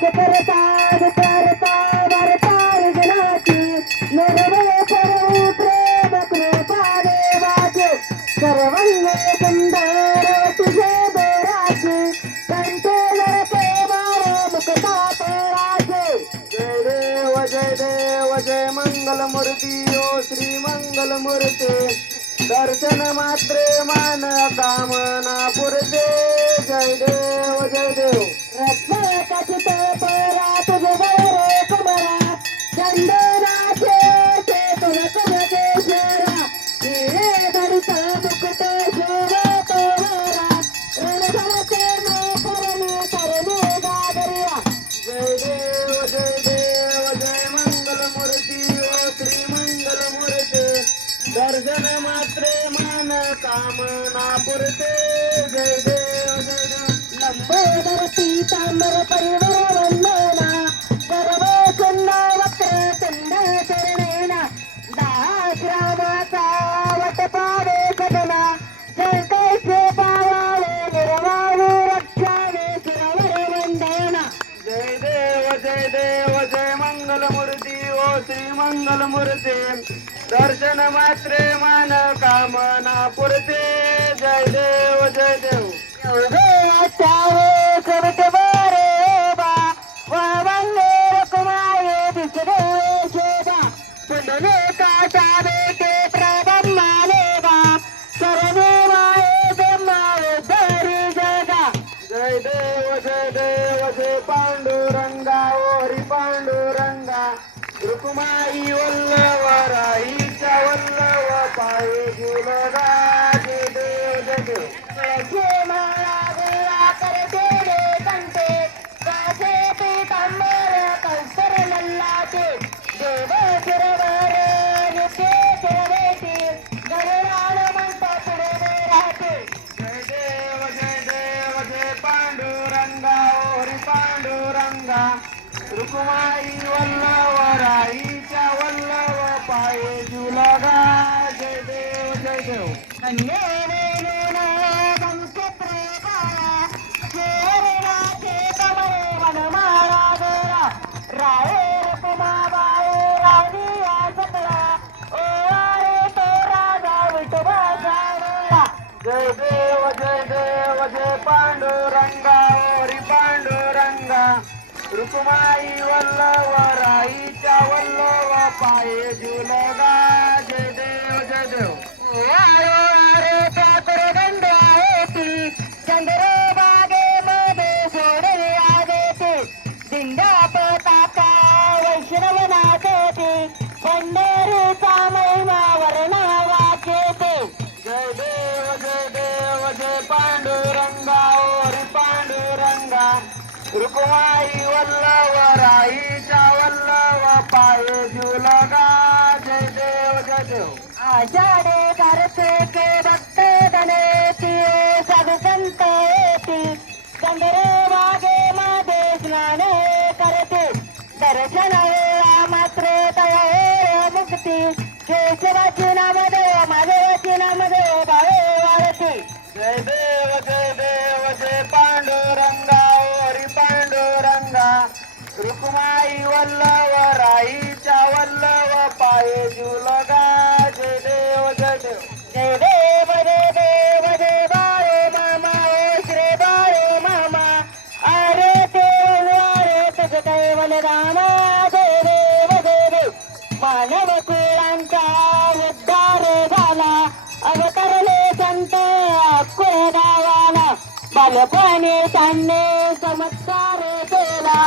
करता विचारता वार्ता जनाची निर्मळ सर्व प्रेम कृपा देवाचे सर्वंग सुंदर तुझे बोराचे कंठे जरते मारे मुक्ता पेराचे जय देव जय मंगल मूर्ती ओ श्री मंगल मूर्ती दर्शन मात्रे मान कामना पुरते जय देव रत्नाकाचित परा तुझे गौरे कुमारा चंदनाचे चेतन कुमकेश्वरा हिरे धरिता मुकुट शोभतोरा रणधरते करणी करणी गागरिया जय देव जय मंगल मूर्ती ओ श्री मंगल मूर्ती दर्शन मात्रे मान कामना पुरते जय देव लंबोदर पीतांबर परिवर वंदना सर्व चंद वक्र चंद चरणेना दाश्रामाचा वट पावे सदना शंकरचे पावावे निर्वाणू रक्षावे शिरवर वंदना जय देव जय मंगल मूर्ती ओ श्री मंगल मूर्ती दर्शन मात्रे मान कामना पुरते जय देव चावे कवित बरे बा वावंगे रकुमाये दिसरे शोभा पुंडले काचा बेटे प्रब्रह्माले बा सर्वे माये ब्रह्मावे धरी जगा जय देव जय पांडुरंगा ओरी पांडुरंगा रुक्माई वल्लवराईच्या वल्लव पाये झुलगा जय देव जय महाराज करते रे कंटे कासे पीतांबर कंसर लल्लाचे देव शिरवर नित्य शिरवेती गरुडान म्हणत पुढे राहते जय जय पांडुरंगा ओरी पांडुरंगा रुक्माई वल्लवराईच्या वल्लव पाये झुलगा जय देव जय पांडुरंगा ओरी पांडुरंगा रुक्माई वल्लवराईच्या वल्लव पाये झुलगा जय देव चंद्रभागे मध्ये सोडून आगेते दिंडा पताका वैष्णवनाथे पंढरीचा महिमा वर्णा वाचेते जय देव जय पांडुरंगा ओरी पांडुरंगा रुक्माई वल्लवराईच्या वल्लव पाये झुलगा जय देव आषाढे कार्तिके भक्त गणेती साधू संत येती चंद्रभागे मध्ये स्नान करते दर्शन वेळा मात्र तया मुक्ती केशवाची नामदेव माधवाची नामदेव भावे वाढते जय देव जय पांडुरंगा ओरी पांडुरंगा रुक्माई वल्लवराईच्या वल्लव पाये झुलगा जय देव जय देव जय बाळे मामा ओ श्री बाळे मामा अरे देव तुझ कैवल रामा जय देव मानव कुळांचा उद्धार झाला अवतरले संत अक्कुळ गावाला बालपणी त्यांनी चमत्कार केला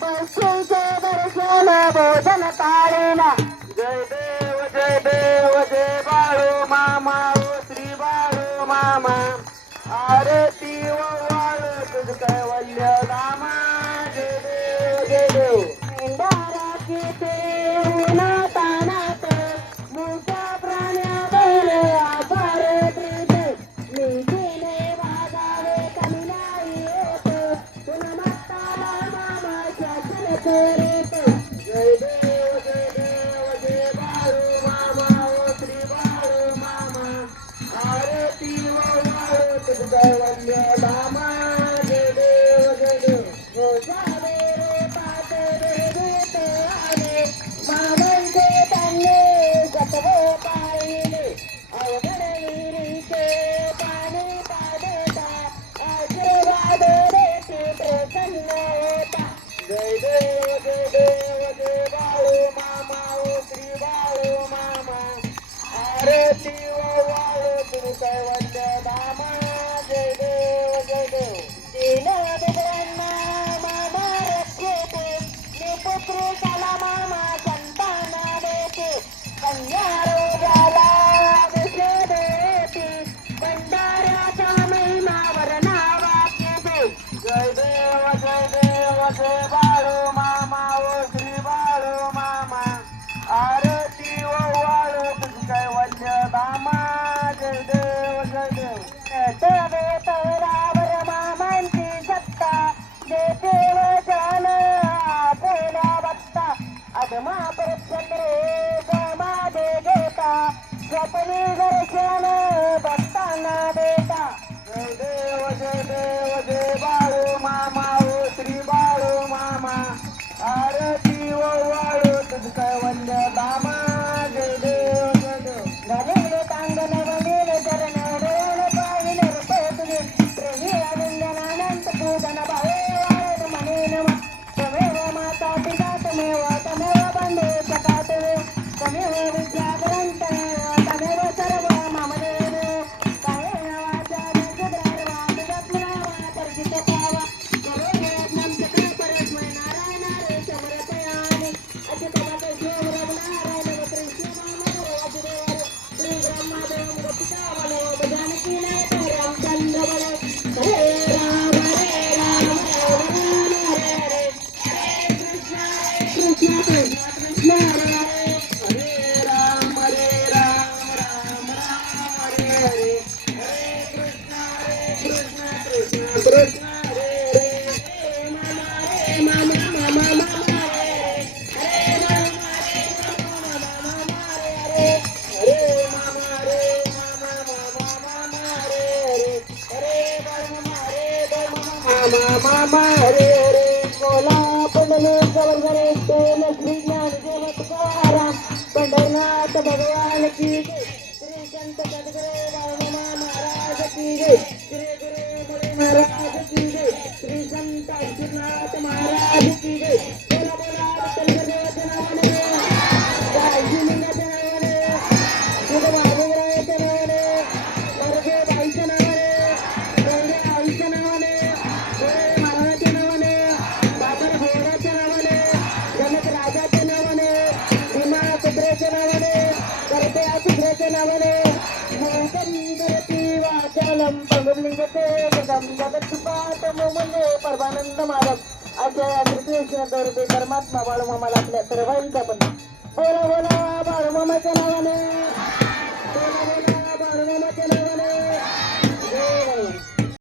बसूंचे दर्शन भोजन ताळेला जय देव जय बाळू मामा ओ श्री बाळू मामा आरती वाळ तुझ कैवल्य रामा जय देव मेंढाराची ते उन्हातानात मोठ्या प्राण्यावर आभार प्रीत निधीने वागावे कमी नाही येत तुला माताला मामा शासन करीत जय देव जय बाळू मामा ओ श्री बाळू मामा आरती वाळ तुझ कैवल्य रामा जय देव रोजा जय बाळू मामा ओ श्री बाळू मामा आरती वाळू तुझी कैवल्य धामा जय देव जय देव तवे तवरावर मामांची सत्ता देते वचन आपल्या बत्ता अधमा परचक्रे समाधे घेता स्वप्नी दर्शन भक्तांना देता जय देव जय बाळू मामा ओ श्री बाळू मामा आरती वाळू तुझी कैवल्य धामा जय देव जय देव घरेले तांगण वनील चरण डोळ पाहिले रुपे तुझे प्रेमी अनंदनानंत पूजन भावे वाळद मने नम तमेव माता पिता तमेव बंधू सखा तमेव विद्या ग्रंथ तमेव सर्व मम देव कायेन वाचा नक्षत्रार्वा तुझ्यात्मनावा परिचित पावा करो यज्ञं सकल परस्मै नारायण रे समर्पयामि अच्युत केशव रघुनारायण कृष्ण वामन वासुदेव श्री ब्रह्मदेव गोपिकावलो जानकी नायक रामचंद्र बल हरे राम राम हरे हरे कृष्ण कृष्ण हरे हरे हरे राम राम राम हरे हरे हरे कृष्ण कृष्ण कृष्ण हरे हरे मामा मामा मामा हरे हरे हरे मामा मामा हरे हरे बोला पंढरपूर वगैरे प्रेम श्री ज्ञान देव तुकाराम पंढरनाथ भगवान की जय श्री संत सद्गुरु बाळूमामा महाराज की जय श्री गुरु मुनी महाराज की जय श्री संत एकनाथ महाराज की जय बोला बोला विठ्ठल नावाने गायजीलिंगाच्या नावाने बुधवाररायाच्या नावाने वर्गे बाईच्या नावाने वर्गे आईच्या नावाने गोरे महाराजाच्या नावाने बाबर भोराच्या नावाने जनक राजाच्या नावाने भीमा कुत्र्याच्या नावाने करत्या कुत्र्याच्या नावाने मोहकंदरती वाचालम पंगुलिंगते गगम जगत्पात मोमले परमानंद माधव अशा श्रीकृष्ण गौरवे परमात्मा बाळूमामाला आपल्या सर्वांचा पण बोला बोला बाळूमामाच्या नावाने